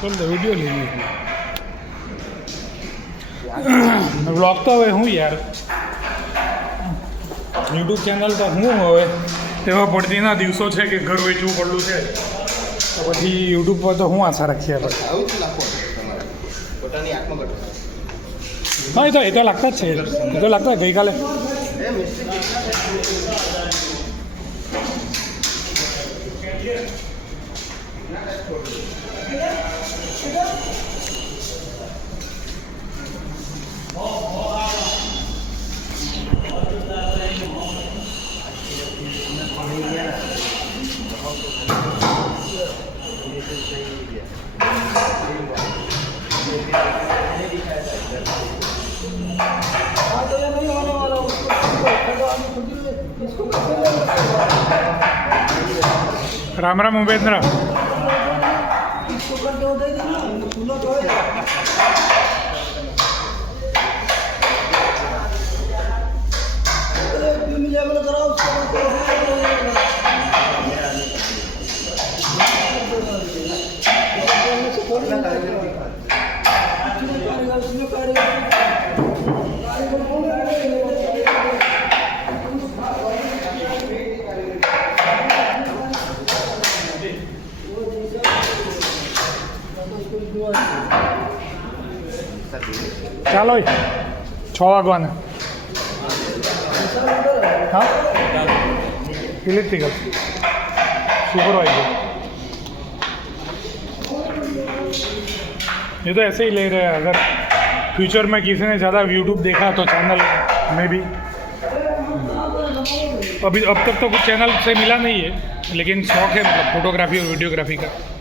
चल तो वीडियो ले ली ब्लॉग तो હવે હું યાર યુટ્યુબ ચેનલ તો હું હવે તેવા પડતીના દિવસો છે કે ઘર વેચવું પડલું છે તો પછી યુટ્યુબ પર તો હું આશા રાખીએ આપણે હા એ તો લાગતા જ છે એ તો લાગતા ગઈકાલે राम राम उपेंद्र ચાલો 6 વાગવાના हाँ इलेक्ट्रिकल सुपरवाइजर ये तो ऐसे ही ले रहे हैं अगर फ्यूचर में किसी ने ज़्यादा यूट्यूब देखा तो चैनल में भी अभी अब तक तो कुछ चैनल से मिला नहीं है लेकिन शौक है मतलब फोटोग्राफी और वीडियोग्राफी का